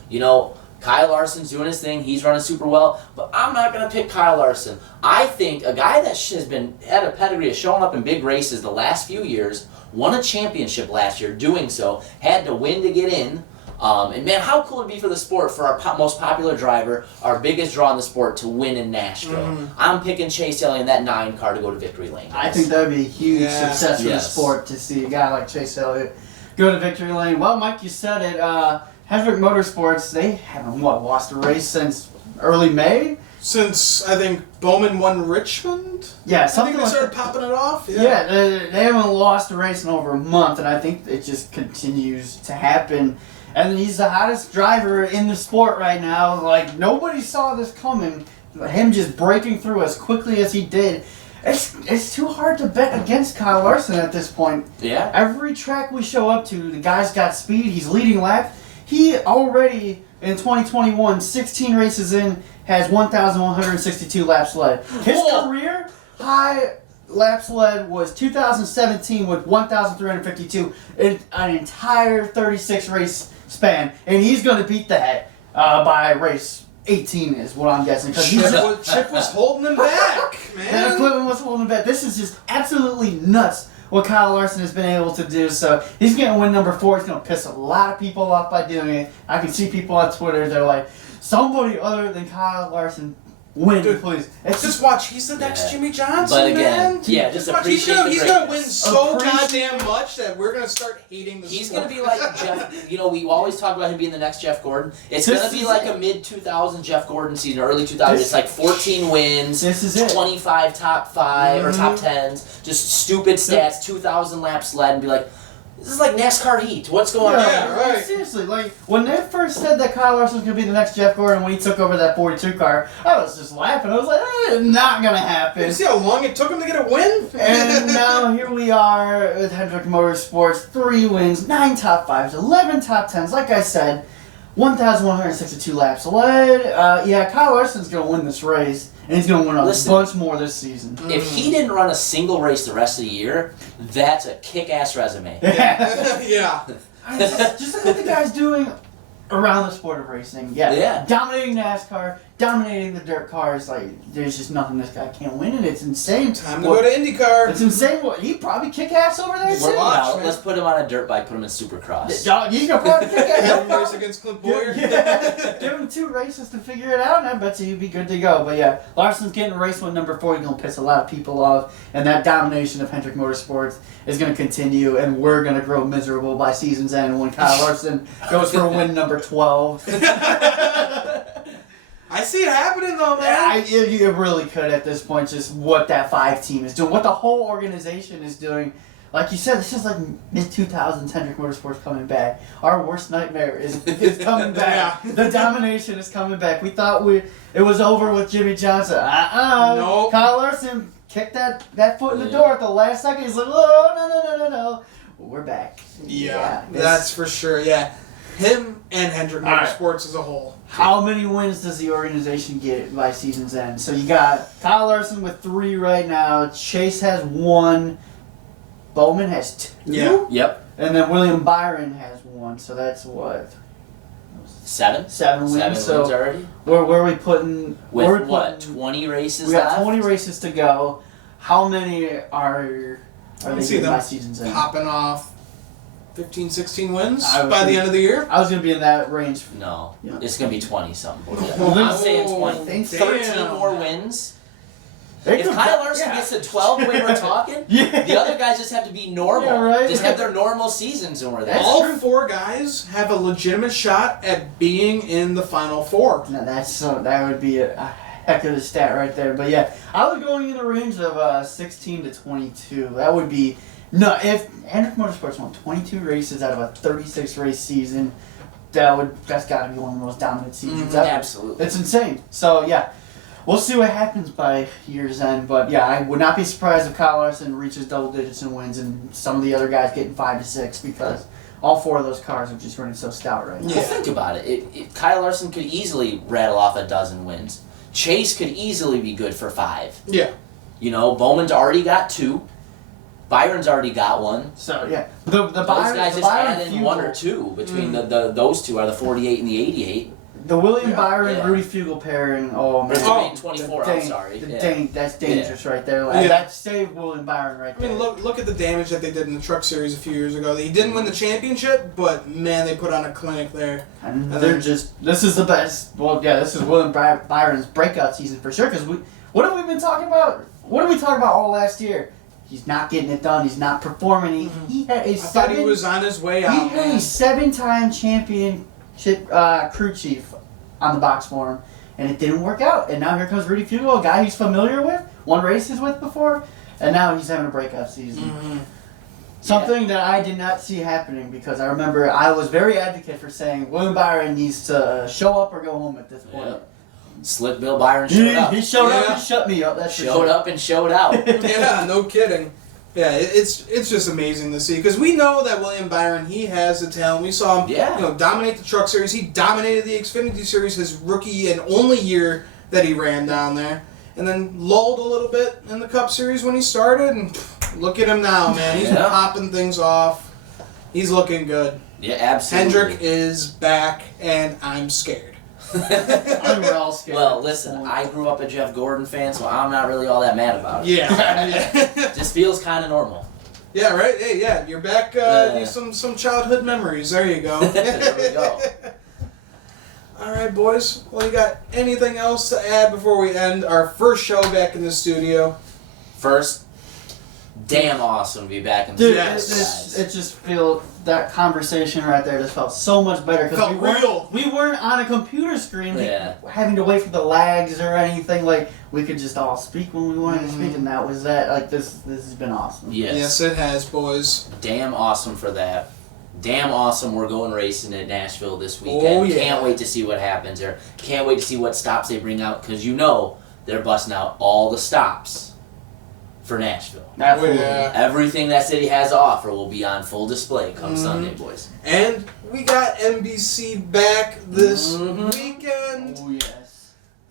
Kyle Larson's doing his thing. He's running super well. But I'm not going to pick Kyle Larson. I think a guy that has had a pedigree of showing up in big races the last few years, won a championship last year doing so, had to win to get in. And man, how cool would it be for the sport for our most popular driver, our biggest draw in the sport, to win in Nashville? I'm picking Chase Elliott in that 9 car to go to victory lane. I think that would be a huge success for the sport to see a guy like Chase Elliott go to victory lane. Well, Mike, you said it. Hendrick Motorsports, they haven't, lost a race since early May? Since, I think, Bowman won Richmond? Yeah, I something think they like started that. popping it off. Yeah, they haven't lost a race in over a month, and I think it just continues to happen. And he's the hottest driver in the sport right now. Like, nobody saw this coming. Him just breaking through as quickly as he did. It's too hard to bet against Kyle Larson at this point. Yeah. Every track we show up to, the guy's got speed. He's leading laps. He already, in 2021, 16 races in, has 1,162 laps led. His career high laps led was 2017 with 1,352 in an entire 36 race span, and he's going to beat that by race 18 is what I'm guessing. Because Chip was holding him back, that man. equipment was holding him back. This is just absolutely nuts what Kyle Larson has been able to do. So he's going to win number 4. He's going to piss a lot of people off by doing it. I can see people on Twitter, they're like, somebody other than Kyle Larson Win, Dude, please. Just watch. He's the next Jimmy Johnson, But again, man. yeah, just watch. appreciate He's the gonna win greatness. so goddamn much that we're gonna start hating the He's sport. going to be like Jeff. You know, we always talk about him being the next Jeff Gordon. It's This going to be is like it. a mid-2000 Jeff Gordon season, early 2000s. It's like 14 wins, This is it. 25 top 5 or top 10s, just stupid stats, 2,000 laps led, and be like, this is like NASCAR heat. What's going on? Yeah, right. Seriously, like when they first said that Kyle Larson was gonna be the next Jeff Gordon when he took over that 42 car, I was just laughing. I was like, not gonna happen. You see how long it took him to get a win? And now here we are with Hendrick Motorsports, 3 wins, 9 top 5s, 11 top 10s. Like I said, 1,162 laps led. Yeah, Kyle Larson's gonna win this race, and he's gonna win a bunch more this season. If he didn't run a single race the rest of the year, that's a kick-ass resume. Yeah. Just look what the guy's doing around the sport of racing. Yeah. Dominating NASCAR, dominating the dirt cars. Like, there's just nothing this guy can't win, and it's insane. Time to go to IndyCar. It's insane. What he'd probably kick ass over there too. Well, let's put him on a dirt bike, put him in Supercross. Dog, he's gonna probably kick ass. Race against Clint Boyer. Yeah. Give him 2 races to figure it out, and I bet you he'd be good to go. But yeah, Larson's getting race win number 4. He's gonna piss a lot of people off, and that domination of Hendrick Motorsports is gonna continue, and we're gonna grow miserable by season's end when Kyle Larson goes for win number 12. I see it happening though, man. You really could at this point, just what that 5 team is doing, what the whole organization is doing. Like you said, this is like mid-2000s Hendrick Motorsports coming back. Our worst nightmare is coming back. Yeah. The domination is coming back. We thought it was over with Jimmy Johnson. Nope. Kyle Larson kicked that foot in the door at the last second. He's like, oh, no. We're back. Yeah, that's for sure. Yeah. Him and Hendrick Motorsports as a whole. How many wins does the organization get by season's end? So you got Kyle Larson with 3 right now. Chase has 1. Bowman has 2. Yeah. Yep. And then William Byron has 1. So that's what? 7? 7 wins. 7 So wins already? where are we putting? With what? 20 races We got left? 20 races to go. How many are they see getting them by season's end? Popping off 15, 16 wins I would by the think- end of the year. I was going to be in that range. No. Yeah. It's going to be 20-something. Well, I'm saying 20. Damn. 13 more wins. They If could- Kyle Larson yeah. gets to 12 the way we're talking, Yeah. the other guys just have to be normal. Yeah, right. Just have their normal seasons and we're there. That's All true. 4 guys have a legitimate shot at being in the final 4. No, that would be a heck of a stat right there. But yeah, I was going in the range of 16 to 22. That would be if Hendrick Motorsports won 22 races out of a 36 race season. That's got to be one of the most dominant seasons ever. Absolutely. It's insane. So yeah, we'll see what happens by year's end. But yeah, I would not be surprised if Kyle Larson reaches double digits in wins and some of the other guys getting 5 to 6 because all 4 of those cars are just running so stout right now. Well, think about it. Kyle Larson could easily rattle off a dozen wins. Chase could easily be good for 5. Yeah. You know, Bowman's already got 2. Byron's already got 1. So yeah, the Those Byron, guys the just Byron add in Fuel- 1 or 2 between those 2 are the 48 and the 88. The William Byron Yeah. Rudy Fugle pairing. Oh man, Or 24. I'm sorry. That's dangerous right there. Like, Yeah. that saved William Byron right I there. mean, look at the damage that they did in the Truck Series a few years ago. He didn't win the championship, but man, they put on a clinic there. And And they're then- just. This is the best. Well, yeah, this is William Byron's breakout season for sure. Because what have we been talking about? What did we talk about all last year? He's not getting it done. He's not performing. He had a I thought he was on his way out. He had a 7-time championship crew chief on the box for him, and it didn't work out. And now here comes Rudy Fugle, a guy he's familiar with, won races with before, and now he's having a breakout season. Mm-hmm. Something that I did not see happening because I remember I was very advocate for saying William Byron needs to show up or go home at this point. Yeah. Slick Bill Byron showed up. He showed up Yeah. and shut me up. That's for Showed sure. up and showed out. Yeah, no kidding. Yeah, it's just amazing to see because we know that William Byron, he has the talent. We saw him, dominate the Truck Series. He dominated the Xfinity Series his rookie and only year that he ran down there, and then lulled a little bit in the Cup Series when he started. And look at him now, man. He's popping things off. He's looking good. Yeah, absolutely. Hendrick is back, and I'm scared. I'm real scared. Well, listen, I grew up a Jeff Gordon fan, so I'm not really all that mad about it. Yeah. Just feels kind of normal. Yeah, right? Hey, yeah, you're back. Some childhood memories. There you go. There we go. All right, boys. Well, you got anything else to add before we end our first show back in the studio? First, damn awesome to be back in the Dude, studio, Yes. guys. it just felt, that conversation right there just felt so much better. Felt real. We weren't on a computer screen having to wait for the lags or anything. Like, we could just all speak when we wanted to speak, and that was that. Like, this has been awesome. Yes, it has, boys. Damn awesome for that. Damn awesome we're going racing at Nashville this weekend. Oh, yeah. Can't wait to see what happens there. Can't wait to see what stops they bring out, because you know they're busting out all the stops for Nashville. Absolutely. Yeah. Everything that city has to offer will be on full display come Sunday, boys. And we got NBC back this weekend. Oh, yes.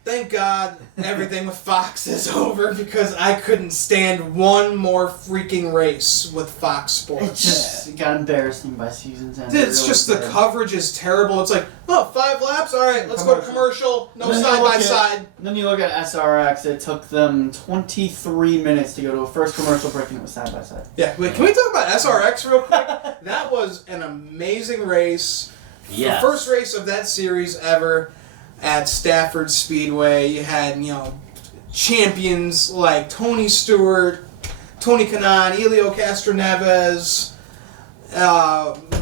Thank God everything with Fox is over, because I couldn't stand one more freaking race with Fox Sports. It got embarrassing by season's end. It's It just really the did. coverage is terrible. It's like, oh, 5 laps? All right, let's go to commercial. No Then you side look by at- side. Then you look at SRX, it took them 23 minutes to go to a first commercial break, and it was side by side. Yeah, wait, can we talk about SRX real quick? That was an amazing race. Yes. The first race of that series ever at Stafford Speedway. You had, champions like Tony Stewart, Tony Kanaan, Elio Castroneves,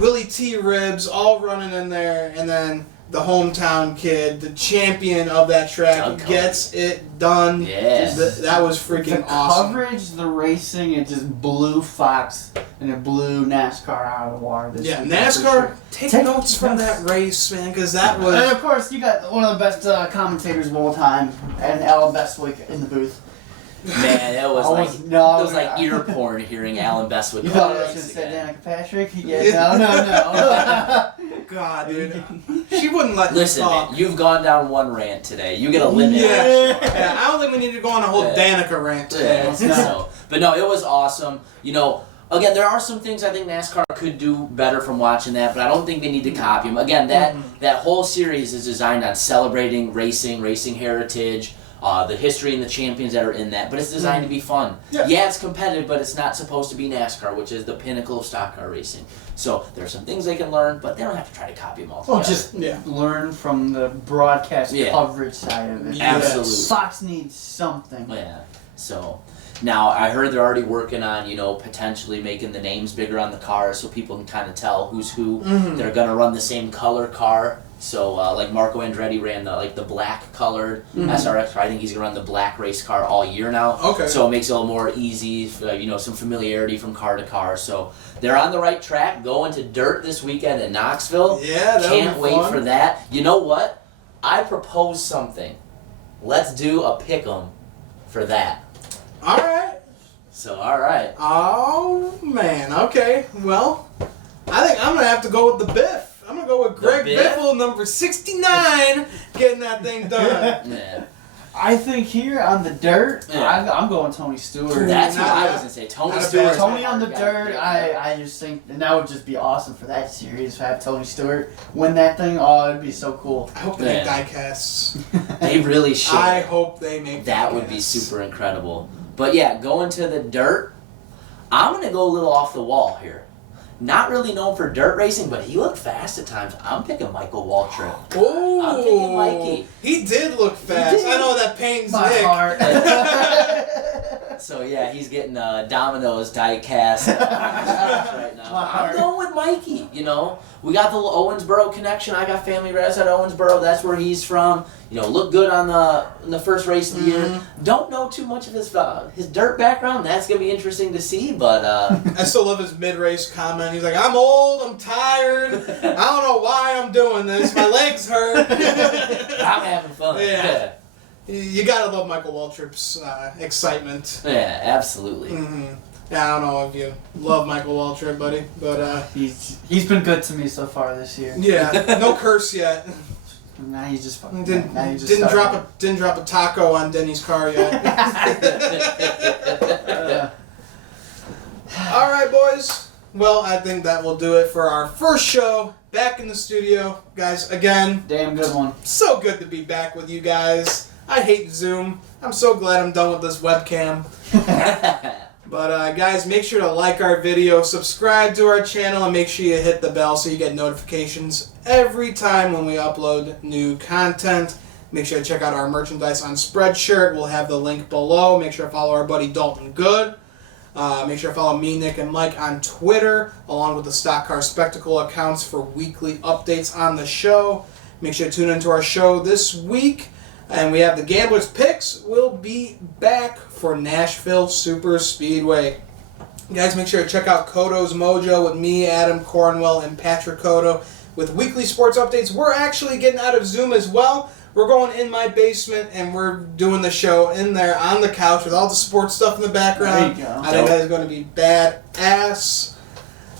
Willie T. Ribs, all running in there, and then the hometown kid, the champion of that track, Doug gets it done. Yes. That was freaking The awesome. coverage, the racing, it just blew Fox and it blew NASCAR out of the water this Yeah, weekend, for NASCAR, sure. take notes from that race, man, because that was... And of course, you got one of the best commentators of all time, and Alan Bestwick in the booth. Man, it was like ear porn hearing Alan Bestwick. You thought I call was going to race say again. Danica Patrick? Yeah, no. God, dude. She wouldn't let Listen, me talk. man, you've gone down one rant today. You get a limit. Yeah, I don't think we need to go on a whole Yeah. Danica rant today. Yeah, so, but no, it was awesome. Again, there are some things I think NASCAR could do better from watching that, but I don't think they need to copy them. Again, that whole series is designed on celebrating racing heritage, the history and the champions that are in that, but it's designed to be fun. Yeah. It's competitive, but it's not supposed to be NASCAR, which is the pinnacle of stock car racing. So there are some things they can learn, but they don't have to try to copy them all Well, together. just learn from the broadcast Yeah. coverage side of it. Absolutely. Fox needs something. Yeah. So now I heard they're already working on, potentially making the names bigger on the cars so people can kind of tell who's who. They're gonna run the same color car. So like Marco Andretti ran the black colored SRX. I think he's gonna run the black race car all year now. Okay. So it makes it a little more easy, some familiarity from car to car. So they're on the right track, going to dirt this weekend at Knoxville. Yeah, that'll Can't be wait fun. for that. You know what? I propose something. Let's do a pick'em for that. All right. So, all right. Oh, man. Okay. Well, I think I'm going to have to go with the Biff. I'm going to go with Greg Biff? Biffle, number 69, getting that thing done. Yeah. I think here on the dirt, Yeah. I'm going Tony Stewart. That's what Not I bad. was going to say. Tony Not a Stewart. bad Tony on the dirt, I just think, and that would just be awesome for that series to have Tony Stewart win that thing. Oh, it'd be so cool. I hope they make diecasts. They really should. I hope they make That would be diecasts. super incredible. But yeah, going to the dirt, I'm going to go a little off the wall here. Not really known for dirt racing, but he looked fast at times. I'm picking Michael Waltrip. Oh, I'm picking Mikey. He did look fast. did. I know that pains My Nick. heart. So yeah, he's getting Domino's Diecast right now. My I'm heart. going with Mikey. We got the Owensboro connection. I got family right outside Owensboro. That's where he's from. Looked good in the first race of the year. Don't know too much of his dirt background. That's gonna be interesting to see. But I still love his mid-race comment. He's like, I'm old, I'm tired, I don't know why I'm doing this, my legs hurt. I'm having fun. Yeah. You gotta love Michael Waltrip's excitement. Yeah, absolutely. Yeah, I don't know if you love Michael Waltrip, buddy, but He's been good to me so far this year. yeah, no curse yet. Now he's just fucking. Didn't now he just didn't started. drop a taco on Denny's car yet. All right, boys. Well, I think that will do it for our first show back in the studio, guys. Again, Damn good one. so good to be back with you guys. I hate Zoom. I'm so glad I'm done with this webcam. But guys, make sure to like our video, subscribe to our channel, and make sure you hit the bell so you get notifications every time when we upload new content. Make sure to check out our merchandise on Spreadshirt. We'll have the link below. Make sure to follow our buddy Dalton Good. Make sure to follow me, Nick, and Mike on Twitter, along with the Stock Car Spectacle accounts for weekly updates on the show. Make sure to tune into our show this week. And we have the Gamblers' Picks. We'll be back for Nashville Superspeedway. Guys, make sure to check out Kodo's Mojo with me, Adam Cornwell, and Patrick Kodo with weekly sports updates. We're actually getting out of Zoom as well. We're going in my basement, and we're doing the show in there on the couch with all the sports stuff in the background. There you go. I think that is going to be badass.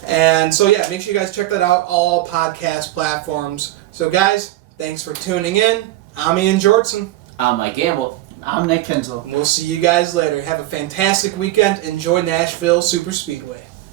And so, yeah, make sure you guys check that out, all podcast platforms. So, guys, thanks for tuning in. I'm Ian Jortson. I'm Mike Gamble. I'm Nick Kinsel. And we'll see you guys later. Have a fantastic weekend. Enjoy Nashville Superspeedway.